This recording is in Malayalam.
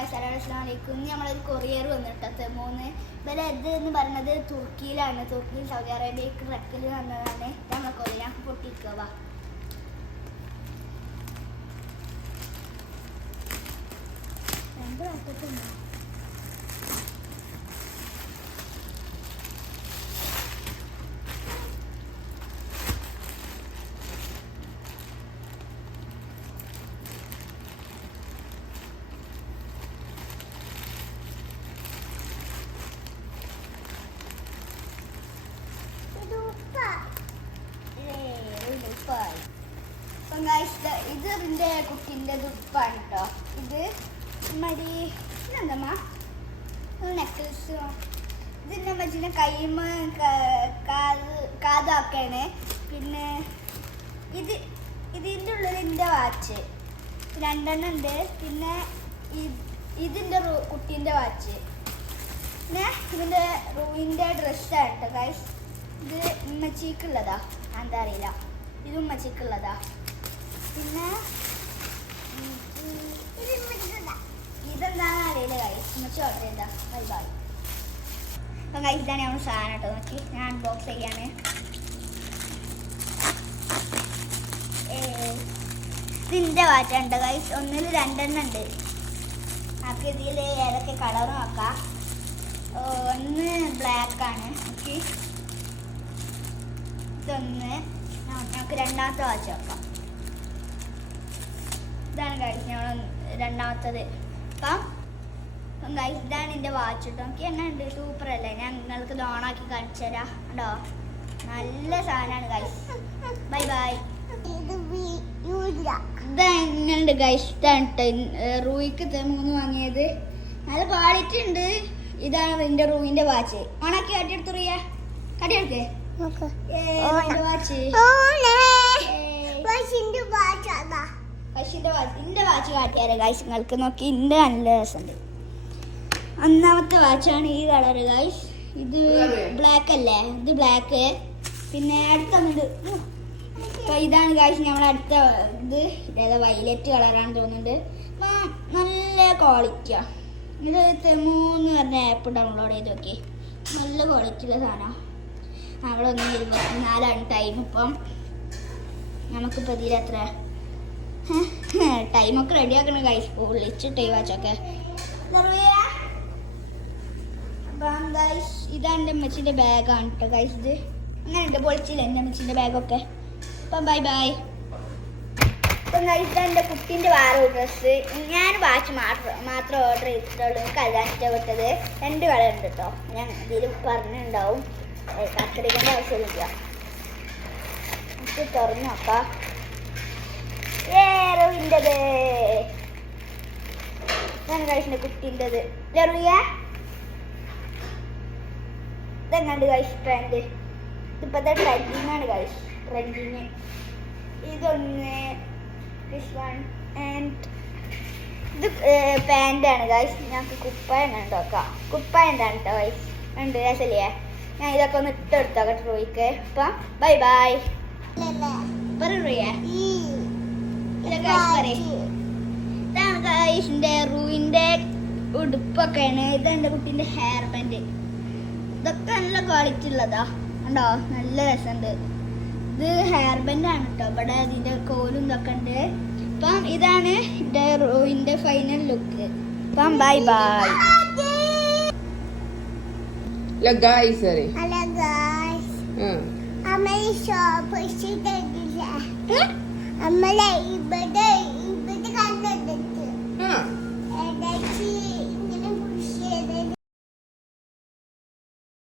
അസ്സലാമലൈക്കും. നമ്മളൊരു കൊറിയർ വന്നിട്ടോ തെമൂന്ന്. ഇവരെ ഇത് എന്ന് പറയുന്നത് തുർക്കിയിലാണ്. തുർക്കിയിൽ സൗദി അറേബ്യക്ക് ട്രക്കിൽ വന്നതാണ്. നമ്മൾ കൊറിയർ പൊട്ടിക്കുക. രണ്ട് വർഷത്തുണ്ടോ ഇത് ഇതിന്റെ കുട്ടിന്റെ ദുപ്പാണ് കേട്ടോ. ഇത് മരി എന്താ നെക്ലസ്. ഇതിന്റെ മജിന്റെ കൈമ കാതൊക്കെയാണ്. പിന്നെ ഇതിൻ്റെ ഉള്ളിൽ എൻ്റെ വാച്ച് രണ്ടെണ്ണം ഉണ്ട്. പിന്നെ ഇതിൻ്റെ കുട്ടീൻ്റെ വാച്ച്. പിന്നെ ഇതിൻ്റെ റൂവിൻ്റെ ഡ്രസ്സാണ് കേട്ടോ ഗൈസ്. ഇത് ഉമ്മച്ചിക്കുള്ളതാ, എന്താ അറിയില്ല. ഇത് ഉമ്മച്ചിക്കുള്ളതാ. പിന്നെ ഇതെന്താണെന്ന് അറിയില്ല ഗൈസ്. ഉമ്മച്ചി ഓർഡർ ചെയ്താ. Bye bye. അപ്പം ഗൈസ് ഇതാണ് നമ്മൾ സാധനം കേട്ടോ. നോക്കി ഞാൻ അൺബോക്സ് ചെയ്യാണ്. ഇതിൻ്റെ വാറ്റുണ്ട് ഗൈസ്. ഒന്നിൽ രണ്ടെണ്ണം ഉണ്ട്. നമുക്ക് ഇതിൽ ഏതൊക്കെ കളർ നോക്കാം. ഒന്ന് ബ്ലാക്കാണ്. ഓക്കെ, ഇതൊന്ന് നമുക്ക് രണ്ടാമത്തെ വാച്ച് നോക്കാം. ഇതാണ് ഗൈസ് ഞങ്ങൾ രണ്ടാമത്തത്. അപ്പം ഗൈസ് ഇതാണ് എൻ്റെ വാച്ച് കേട്ടോ. നമുക്ക് എന്നെ ഉണ്ട് സൂപ്പർ അല്ലേ. ഞാൻ നിങ്ങൾക്ക് ഇത് ഓണാക്കി കാണിച്ചു തരാം. ഉണ്ടോ, നല്ല സാധനമാണ് ഗൈസ്. Bye bye. ഇതെങ്ങനെയുണ്ട് ഗൈസ്? ഇതാണ് റൂയിക്ക് തെമൂന്ന് വാങ്ങിയത്. നല്ല ക്വാളിറ്റി ഉണ്ട്. ഇതാണ് എൻ്റെ റൂവിൻ്റെ വാച്ച്. ഓണാക്കി കാട്ടിയെടുത്തു റൂയ. കാട്ടിയെടുക്കേ ഇന്റെ വാച്ച് കാട്ടിയാലേ ഗൈസ് നിങ്ങൾക്ക്. നോക്കി ഇന്റെ നല്ല രസമുണ്ട്. ഒന്നാമത്തെ വാച്ചാണ് ഈ കളറ് ഗൈസ്. ഇത് ബ്ലാക്ക് അല്ലേ? ഇത് ബ്ലാക്ക്. പിന്നെ അടുത്തുണ്ട്. അപ്പൊ ഇതാണ് ഗൈസ് നമ്മൾ അടുത്ത ഇത്. ഇതേതാ വയലറ്റ് കളറാണ് തോന്നുന്നുണ്ട്. നല്ല ക്വാളിറ്റിയാ. ഇത് തെമൂന്ന് പറഞ്ഞ ആപ്പ് ഡൗൺലോഡ് ചെയ്ത് നോക്കി. നല്ല ക്വാളിറ്റിയുള്ള സാധനം. അവിടെ 1:24 ടൈം. ഇപ്പം നമുക്കിപ്പോൾ ഇതിലെത്ര ടൈമൊക്കെ റെഡിയാക്കണം ഗൈസ്. വിളിച്ചിട്ട് ഈ വാച്ചൊക്കെ. അപ്പം ഗൈസ് ഇതാണ് എൻ്റെ അമ്മച്ചിൻ്റെ ബാഗാണ് കേട്ടോ ഗൈസ്. ഇത് അങ്ങനെ ഉണ്ട്, പൊളിച്ചില്ല എൻ്റെ അമ്മച്ചിൻ്റെ ബാഗൊക്കെ. അപ്പം ബൈ ബൈ. ഇപ്പം ഗൈസ് ഇതാണ് എൻ്റെ കുട്ടീൻ്റെ വേറെ ഡ്രസ്സ്. ഞാൻ വാച്ച് മാത്രം ഓർഡർ ചെയ്തിട്ടുള്ളൂ. കല്യാണം ഇഷ്ടപ്പെട്ടത് 2 കളർ ഉണ്ട് കേട്ടോ. ഞാൻ ഇതിൽ പറഞ്ഞിട്ടുണ്ടാവും. കത്തിരിക്കേണ്ട ആവശ്യമില്ല. നമുക്ക് തുറന്നു നോക്കാം. റൂവിൻ്റെത് ഇതാണ് ഗൈസിൻ്റെ കുട്ടീൻ്റെത്. Ruia ഇതെങ്ങാണ്ട് guys trend. ഇതിപ്പോഴത്തെ ട്രെൻഡിങ്ങാണ് guys. Trending. ഇതൊന്ന് ആൻഡ് ഇത് പാൻ്റാണ് ഗൈസ്. ഞങ്ങൾക്ക് കുപ്പായം കണ്ടോക്കാം. കുപ്പായം എന്താണ് കേട്ടോ ഗൈസ്. ഉണ്ട് രസല്ലേ. ഞാൻ ഇതൊക്കെ ഒന്ന് ഇട്ടെടുത്തോക്കെ റൂയിക്ക്. അപ്പം ബൈ ബൈ. ഇതാണ് റൂവിൻ്റെ ഉടുപ്പൊക്കെയാണ്. ഇതെൻ്റെ കുട്ടീൻ്റെ ഹെയർ ബാൻഡ്. ഇതൊക്കെ നല്ല ക്വാളിറ്റി ഉള്ളതാ. ഉണ്ടോ, നല്ല രസമുണ്ട്. ഇത് ഹെയർ ബാൻഡാണ് കേട്ടോ. ഇവിടെ ഇതിൻ്റെ കോലും ഇതൊക്കെ ഉണ്ട്. അപ്പം ഇതാണ് എൻ്റെ റൂവിൻ്റെ ഫൈനൽ ലുക്ക്. അപ്പം bye bye. Hello guys, sorry. Hello guys. Amala shop ഇഷ്ടപ്പെട്ടില്ല. അമ്മല ഇവിടെ കണ്ട